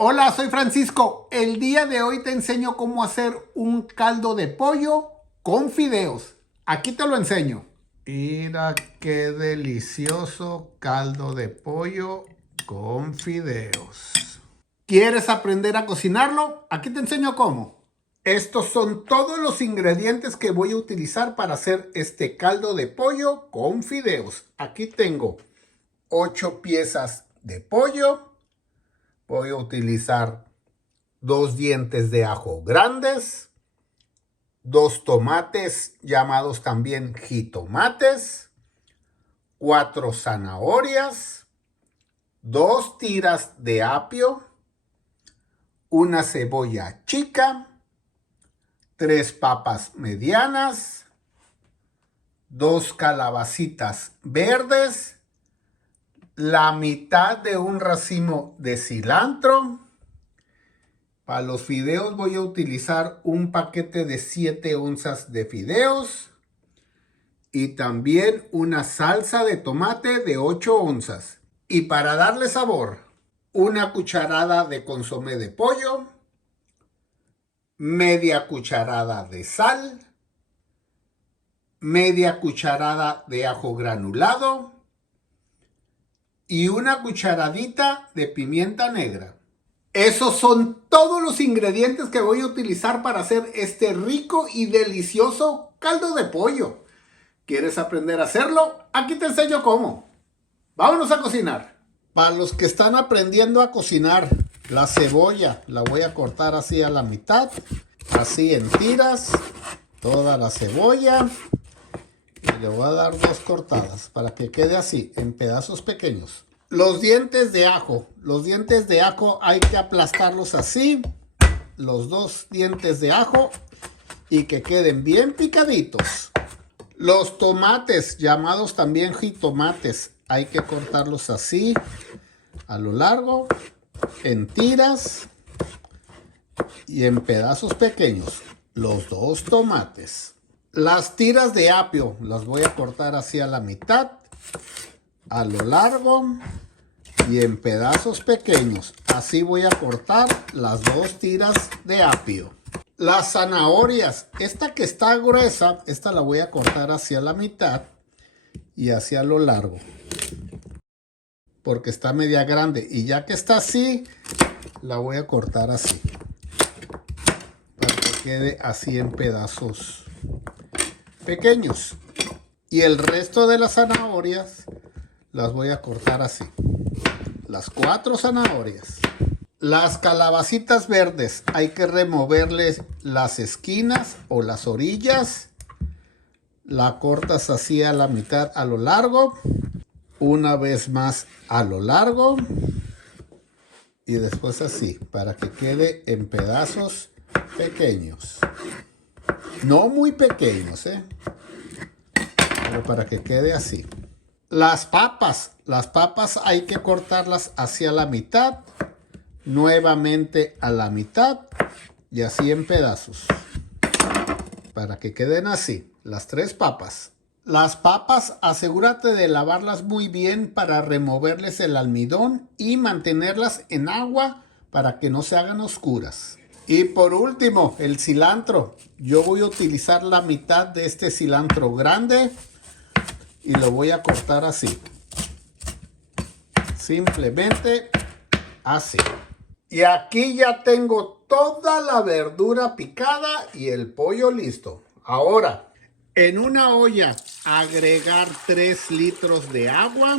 Hola, soy Francisco. El día de hoy te enseño cómo hacer un caldo de pollo con fideos. Aquí te lo enseño. Mira qué delicioso caldo de pollo con fideos. ¿Quieres aprender a cocinarlo? Aquí te enseño cómo. Estos son todos los ingredientes que voy a utilizar para hacer este caldo de pollo con fideos. Aquí tengo 8 piezas de pollo. Voy a utilizar 2 dientes de ajo grandes, 2 tomates llamados también jitomates, 4 zanahorias, 2 tiras de apio, una cebolla chica, 3 papas medianas, 2 calabacitas verdes, la mitad de un racimo de cilantro. Para los fideos voy a utilizar un paquete de 7 onzas de fideos y también una salsa de tomate de 8 onzas. Y para darle sabor, una cucharada de consomé de pollo, media cucharada de sal, media cucharada de ajo granulado y una cucharadita de pimienta negra. Esos son todos los ingredientes que voy a utilizar para hacer este rico y delicioso caldo de pollo. ¿Quieres aprender a hacerlo? Aquí te enseño cómo. Vámonos a cocinar. Para los que están aprendiendo a cocinar, la cebolla la voy a cortar así a la mitad, así en tiras, toda la cebolla. Y le voy a dar 2 cortadas para que quede así, en pedazos pequeños. Los dientes de ajo hay que aplastarlos así, los 2 dientes de ajo, y que queden bien picaditos. Los tomates, llamados también jitomates, hay que cortarlos así, a lo largo, en tiras y en pedazos pequeños. Los 2 tomates. Las tiras de apio las voy a cortar así a la mitad, a lo largo y en pedazos pequeños. Así voy a cortar las 2 tiras de apio. Las zanahorias, esta que está gruesa, esta la voy a cortar hacia la mitad y hacia lo largo, porque está media grande, y ya que está así, la voy a cortar así, para que quede así en pedazos pequeños. Y el resto de las zanahorias las voy a cortar así, las 4 zanahorias. Las calabacitas verdes hay que removerles las esquinas o las orillas. La cortas así a la mitad, a lo largo, una vez más a lo largo, y después así, para que quede en pedazos pequeños. No muy pequeños, pero para que quede así. Las papas hay que cortarlas hacia la mitad, nuevamente a la mitad y así en pedazos, para que queden así, las 3 papas. Las papas, asegúrate de lavarlas muy bien para removerles el almidón y mantenerlas en agua para que no se hagan oscuras. Y por último, el cilantro. Yo voy a utilizar la mitad de este cilantro grande y lo voy a cortar así. Simplemente así. Y aquí ya tengo toda la verdura picada y el pollo listo. Ahora, en una olla, agregar 3 litros de agua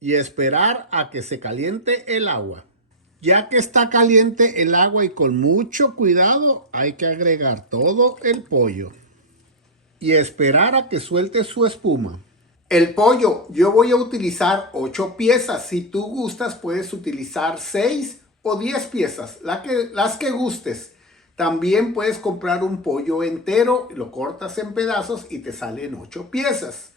y esperar a que se caliente el agua. Ya que está caliente el agua y con mucho cuidado, hay que agregar todo el pollo y esperar a que suelte su espuma. El pollo, yo voy a utilizar 8 piezas. Si tú gustas, puedes utilizar 6 o 10 piezas, las que gustes. También puedes comprar un pollo entero, lo cortas en pedazos y te salen 8 piezas.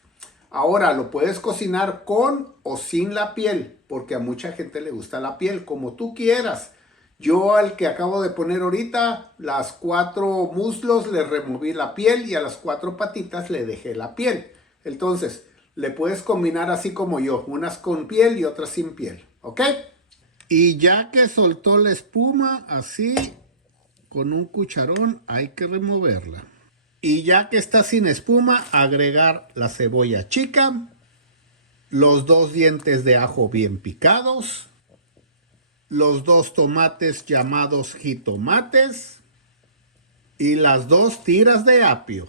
Ahora, lo puedes cocinar con o sin la piel, porque a mucha gente le gusta la piel, como tú quieras. Yo al que acabo de poner ahorita, las 4 muslos le removí la piel y a las 4 patitas le dejé la piel. Entonces, le puedes combinar así como yo, unas con piel y otras sin piel, ¿ok? Y ya que soltó la espuma, así, con un cucharón hay que removerla. Y ya que está sin espuma, agregar la cebolla chica, los 2 dientes de ajo bien picados, los 2 tomates llamados jitomates y las 2 tiras de apio.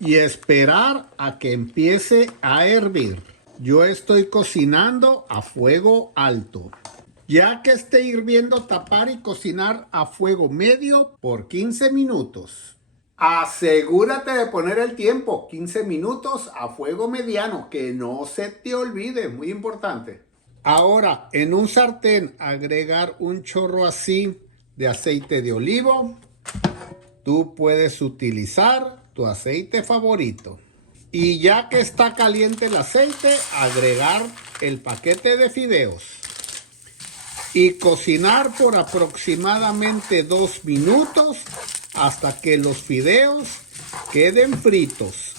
Y esperar a que empiece a hervir. Yo estoy cocinando a fuego alto. Ya que esté hirviendo, tapar y cocinar a fuego medio por 15 minutos. Asegúrate de poner el tiempo, 15 minutos a fuego mediano, que no se te olvide, muy importante. Ahora, en un sartén, agregar un chorro así de aceite de olivo. Tú puedes utilizar tu aceite favorito. Y ya que está caliente el aceite, agregar el paquete de fideos. Y cocinar por aproximadamente 2 minutos hasta que los fideos queden fritos.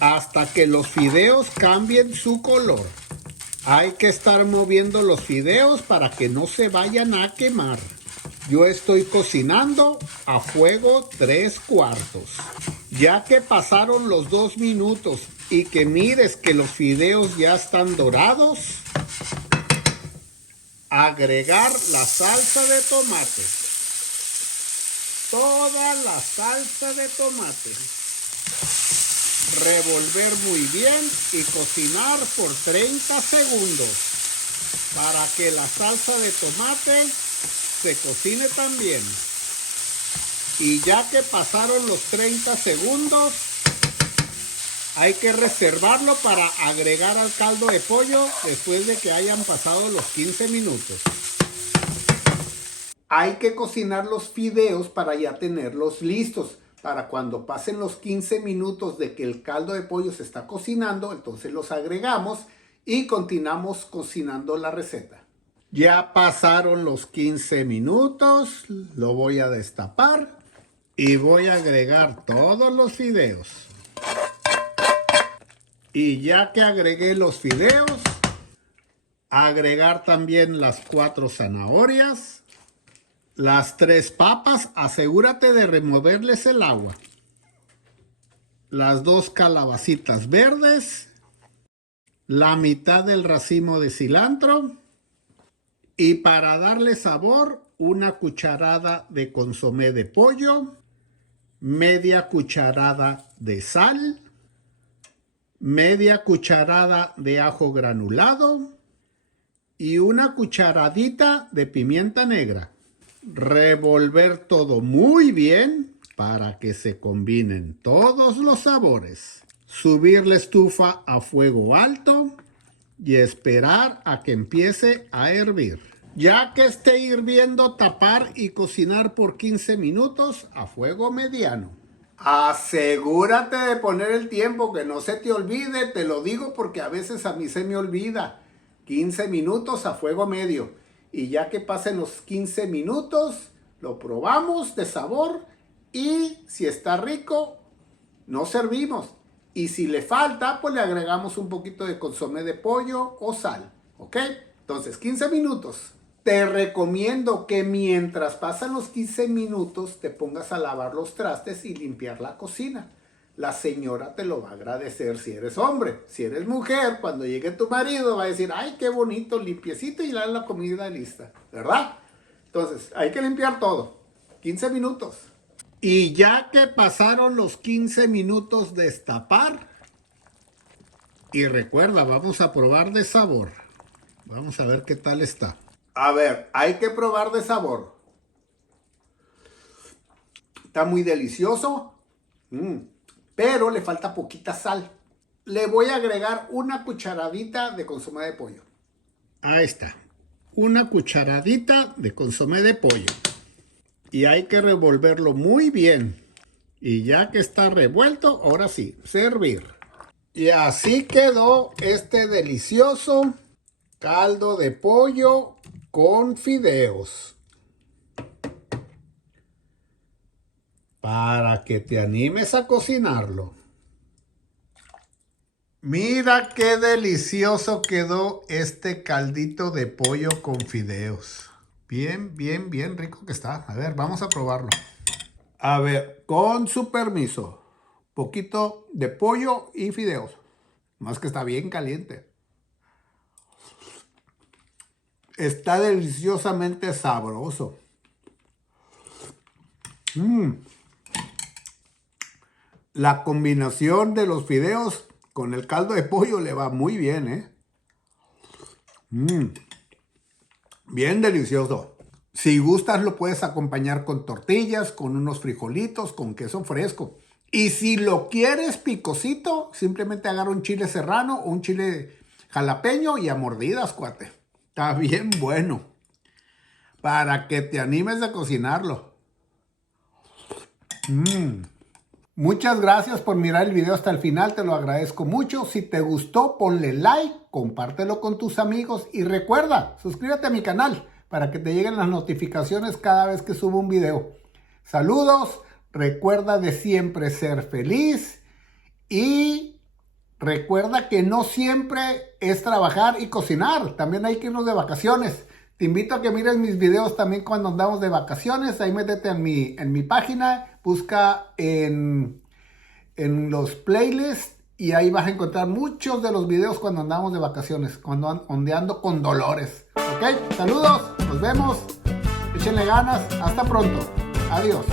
Hasta que los fideos cambien su color. Hay que estar moviendo los fideos para que no se vayan a quemar. Yo estoy cocinando a fuego 3/4. Ya que pasaron los 2 minutos y que mires que los fideos ya están dorados, agregar la salsa de tomate. Toda la salsa de tomate. Revolver muy bien y cocinar por 30 segundos para que la salsa de tomate se cocine también. Y ya que pasaron los 30 segundos, hay que reservarlo para agregar al caldo de pollo después de que hayan pasado los 15 minutos. Hay que cocinar los fideos para ya tenerlos listos. Para cuando pasen los 15 minutos de que el caldo de pollo se está cocinando, entonces los agregamos y continuamos cocinando la receta. Ya pasaron los 15 minutos, lo voy a destapar y voy a agregar todos los fideos. Y ya que agregué los fideos, agregar también las 4 zanahorias, las 3 papas, asegúrate de removerles el agua, las 2 calabacitas verdes, la mitad del racimo de cilantro y para darle sabor, una cucharada de consomé de pollo, media cucharada de sal, media cucharada de ajo granulado y una cucharadita de pimienta negra. Revolver todo muy bien para que se combinen todos los sabores. Subir la estufa a fuego alto y esperar a que empiece a hervir. Ya que esté hirviendo, tapar y cocinar por 15 minutos a fuego mediano. Asegúrate de poner el tiempo, que no se te olvide, te lo digo porque a veces a mí se me olvida. 15 minutos a fuego medio. Y ya que pasen los 15 minutos, lo probamos de sabor y si está rico, nos servimos. Y si le falta, pues le agregamos un poquito de consomé de pollo o sal. ¿Ok? Entonces, 15 minutos. Te recomiendo que mientras pasan los 15 minutos te pongas a lavar los trastes y limpiar la cocina. La señora te lo va a agradecer si eres hombre. Si eres mujer, cuando llegue tu marido va a decir, ay, qué bonito, limpiecito y la comida lista, ¿verdad? Entonces, hay que limpiar todo. 15 minutos. Y ya que pasaron los 15 minutos, destapar. Y recuerda, vamos a probar de sabor. Vamos a ver qué tal está. A ver, hay que probar de sabor. Está muy delicioso. Pero le falta poquita sal. Le voy a agregar una cucharadita de consomé de pollo. Ahí está. Una cucharadita de consomé de pollo. Y hay que revolverlo muy bien. Y ya que está revuelto, ahora sí, servir. Y así quedó este delicioso caldo de pollo con fideos. Para que te animes a cocinarlo. Mira qué delicioso quedó este caldito de pollo con fideos. Bien, bien, bien rico que está. A ver, vamos a probarlo. A ver, con su permiso. Poquito de pollo y fideos. Más que está bien caliente. Está deliciosamente sabroso. La combinación de los fideos con el caldo de pollo le va muy bien, ¿eh? Bien delicioso. Si gustas lo puedes acompañar con tortillas, con unos frijolitos, con queso fresco. Y si lo quieres picosito, simplemente agarra un chile serrano o un chile jalapeño y a mordidas, cuate. Está bien bueno. Para que te animes a cocinarlo. Muchas gracias por mirar el video hasta el final, te lo agradezco mucho. Si te gustó, ponle like, compártelo con tus amigos y recuerda, suscríbete a mi canal para que te lleguen las notificaciones cada vez que subo un video. Saludos, recuerda de siempre ser feliz y recuerda que no siempre es trabajar y cocinar, también hay que irnos de vacaciones. Te invito a que mires mis videos también cuando andamos de vacaciones. Ahí métete en mi página, busca en los playlists y ahí vas a encontrar muchos de los videos cuando andamos de vacaciones, cuando ando con Dolores. ¿Ok? Saludos, nos vemos, échenle ganas, hasta pronto, adiós.